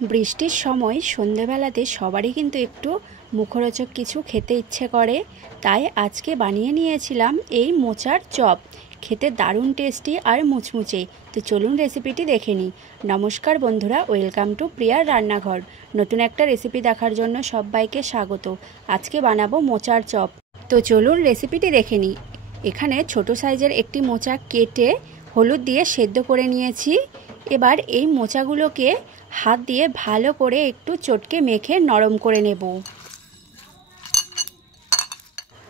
বৃষ্টির সময় সন্ধেবেলাতে সবারই কিন্তু একটু মুখরোচক কিছু খেতে ইচ্ছে করে, তাই আজকে বানিয়ে নিয়েছিলাম এই মোচার চপ। খেতে দারুণ টেস্টি আর মুচমুচে। তো চলুন রেসিপিটি দেখে নিই। নমস্কার বন্ধুরা, ওয়েলকাম টু প্রিয়ার রান্নাঘর। নতুন একটা রেসিপি দেখার জন্য সবাইকে স্বাগত। আজকে বানাবো মোচার চপ। তো চলুন রেসিপিটি দেখে নিই। এখানে ছোট সাইজের একটি মোচা কেটে হলুদ দিয়ে সেদ্ধ করে নিয়েছি। এবার এই মোচাগুলোকে হাত দিয়ে ভালো করে একটু চটকে মেখে নরম করে নেব।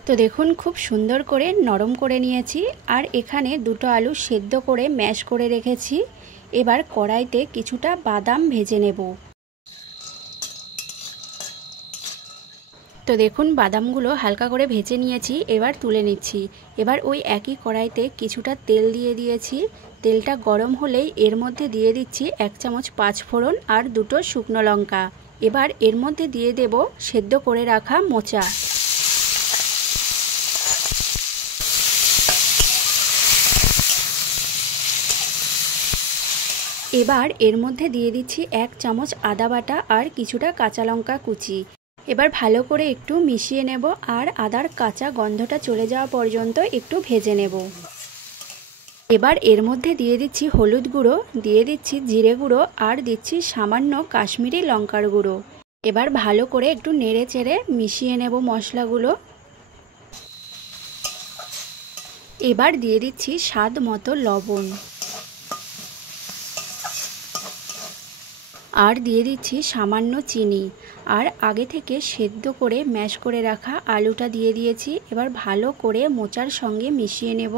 তো দেখুন, খুব সুন্দর করে নরম করে নিয়েছি। আর এখানে দুটো আলু সেদ্ধ করে ম্যাশ করে রেখেছি। এবার কড়াইতে কিছুটা বাদাম ভেজে নেব। তো দেখুন, বাদামগুলো হালকা করে ভেজে নিয়েছি, এবার তুলে নিচ্ছি। এবার ওই একই কড়াইতে কিছুটা তেল দিয়ে দিয়েছি। তেলটা গরম হলেই এর মধ্যে দিয়ে দিচ্ছি 1 চামচ 5 ফোড়ন আর দুটো শুকনো লঙ্কা। এবার এর মধ্যে দিয়ে দেব সেদ্ধ করে রাখা মোচা। এবার এর মধ্যে দিয়ে দিচ্ছি 1 চামচ আদা বাটা আর কিছুটা কাঁচা লঙ্কা কুচি। এবার ভালো করে একটু মিশিয়ে নেব আর আদার কাঁচা গন্ধটা চলে যাওয়া পর্যন্ত একটু ভেজে নেব। এবার এর মধ্যে দিয়ে দিচ্ছি হলুদ গুঁড়ো, দিয়ে দিচ্ছি জিরে গুঁড়ো আর দিচ্ছি সামান্য কাশ্মীরি লঙ্কার গুঁড়ো। এবার ভালো করে একটু নেড়ে চেড়ে মিশিয়ে নেব মশলাগুলো। এবার দিয়ে দিচ্ছি স্বাদ মতো লবণ আর দিয়ে দিচ্ছি সামান্য চিনি। আর আগে থেকে সেদ্ধ করে ম্যাশ করে রাখা আলুটা দিয়ে দিয়েছি। এবার ভালো করে মোচার সঙ্গে মিশিয়ে নেব।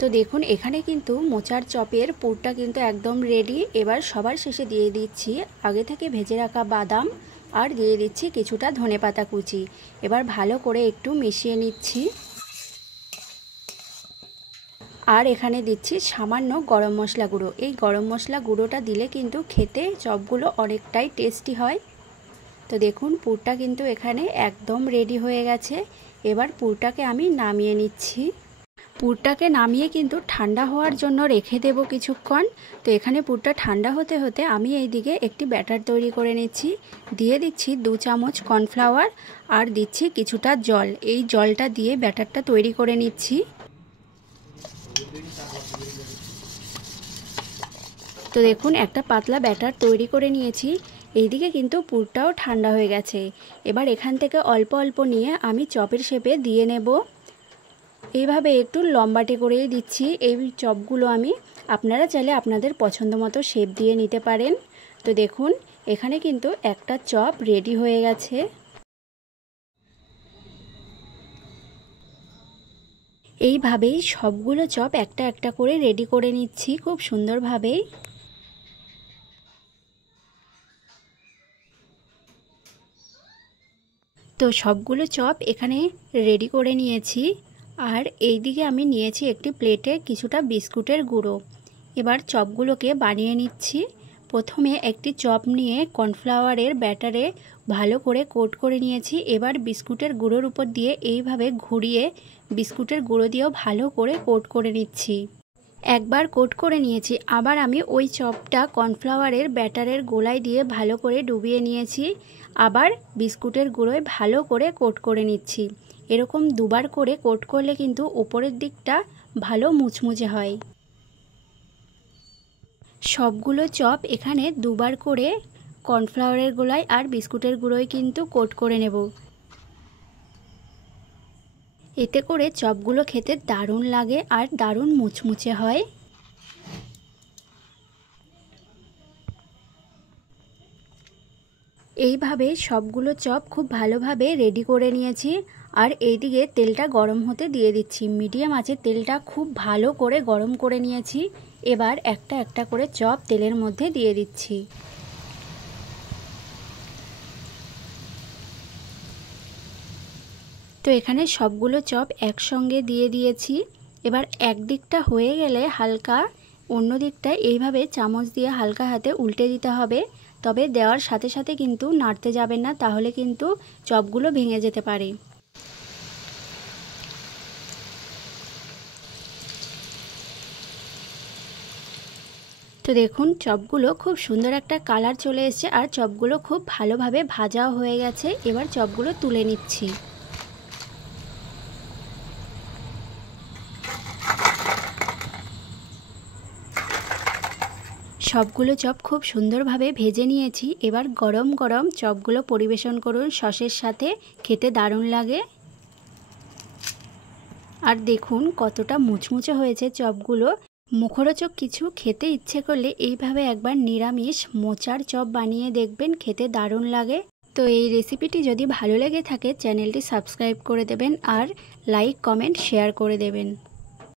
তো দেখুন, এখানে কিন্তু মোচার চপের পুরটা কিন্তু একদম রেডি। এবার সবার শেষে দিয়ে দিচ্ছি আগে থেকে ভেজে রাখা বাদাম আর দিয়ে দিচ্ছি কিছুটা ধনেপাতা কুচি। এবার ভালো করে একটু মিশিয়ে নিচ্ছি। আর এখানে দিচ্ছি সামান্য গরম মশলা গুঁড়ো। এই গরম মশলা গুঁড়োটা দিলে কিন্তু খেতে চপগুলো অনেকটাই টেস্টি হয়। তো দেখুন, পুরটা কিন্তু এখানে একদম রেডি হয়ে গেছে। এবার পুরটাকে আমি নামিয়ে নিচ্ছি। পুরটাকে নামিয়ে কিন্তু ঠান্ডা হওয়ার জন্য রেখে দেব কিছুক্ষণ। তো এখানে পুরটা ঠান্ডা হতে হতে আমি এইদিকে একটি ব্যাটার তৈরি করে নিচ্ছি। দিয়ে দিচ্ছি 2 চামচ কর্নফ্লাওয়ার আর দিচ্ছি কিছুটা জল। এই জলটা দিয়ে ব্যাটারটা তৈরি করে নিচ্ছি। তো দেখুন, একটা পাতলা ব্যাটার তৈরি করে নিয়েছি। এইদিকে কিন্তু পুরটাও ঠান্ডা হয়ে গেছে। এবার এখান থেকে অল্প অল্প নিয়ে আমি চপের শেপে দিয়ে নেব। এইভাবে একটু লম্বাটে করেই দিচ্ছি এই চপগুলো আমি। আপনারা চাইলে আপনাদের পছন্দ মতো শেপ দিয়ে নিতে পারেন। তো দেখুন, এখানে কিন্তু একটা চপ রেডি হয়ে গেছে। এইভাবেই সবগুলো চপ একটা একটা করে রেডি করে নিচ্ছি খুব সুন্দরভাবেই। তো সবগুলো চপ এখানে রেডি করে নিয়েছি। আর এইদিকে আমি নিয়েছি একটি প্লেটে কিছুটা বিস্কুটের গুঁড়ো। এবার চপগুলোকে বানিয়ে নিচ্ছি। প্রথমে একটি চপ নিয়ে কর্নফ্লাওয়ারের ব্যাটারে ভালো করে কোট করে নিয়েছি। এবার বিস্কুটের গুঁড়োর উপর দিয়ে এইভাবে ঘুরিয়ে বিস্কুটের গুঁড়ো দিয়েও ভালো করে কোট করে নিচ্ছি। একবার কোট করে নিয়েছি, আবার আমি ওই চপটা কর্নফ্লাওয়ারের ব্যাটারের গোলায় দিয়ে ভালো করে ডুবিয়ে নিয়েছি। আবার বিস্কুটের গুঁড়োয় ভালো করে কোট করে নিচ্ছি। এরকম দুবার করে কোট করলে কিন্তু উপরের দিকটা ভালো মুচমুচে হয়। সবগুলো চপ এখানে দুবার করে কর্নফ্লাওয়ারের গোলায় আর বিস্কুটের গুঁড়োয় কিন্তু কোট করে নেব। এতে করে চপগুলো খেতে দারুণ লাগে আর দারুণ মুচমুচে হয়। এইভাবে সবগুলো চপ খুব ভালোভাবে রেডি করে নিয়েছি। আর এইদিকে তেলটা গরম হতে দিয়ে দিচ্ছি। মিডিয়াম আঁচে তেলটা খুব ভালো করে গরম করে নিয়েছি। এবার একটা একটা করে চপ তেলের মধ্যে দিয়ে দিচ্ছি। তো এখানে সবগুলো চপ একসঙ্গে দিয়ে দিয়েছি। এবার একদিকটা হয়ে গেলে হালকা অন্য দিকটা এইভাবে চামচ দিয়ে হালকা হাতে উল্টে দিতে হবে। তবে দেওয়ার সাথে সাথে কিন্তু নাড়তে যাবেন না, তাহলে কিন্তু চপগুলো ভেঙে যেতে পারে। তো দেখুন চপগুলো খুব সুন্দর একটা কালার চলে এসেছে আর চপগুলো খুব ভালোভাবে ভাজাও হয়ে গেছে। এবার চপগুলো তুলে নিচ্ছি। সবগুলো চপ খুব সুন্দরভাবে ভেজে নিয়েছি। এবার গরম গরম চপগুলো পরিবেশন করুন সসের সাথে, খেতে দারুণ লাগে। আর দেখুন কতটা মুচমুচে হয়েছে চপগুলো। মুখরোচক কিছু খেতে ইচ্ছে করলে এইভাবে একবার নিরামিষ মোচার চপ বানিয়ে দেখবেন, খেতে দারুণ লাগে। তো এই রেসিপিটি যদি ভালো লেগে থাকে চ্যানেলটি সাবস্ক্রাইব করে দেবেন আর লাইক কমেন্ট শেয়ার করে দেবেন।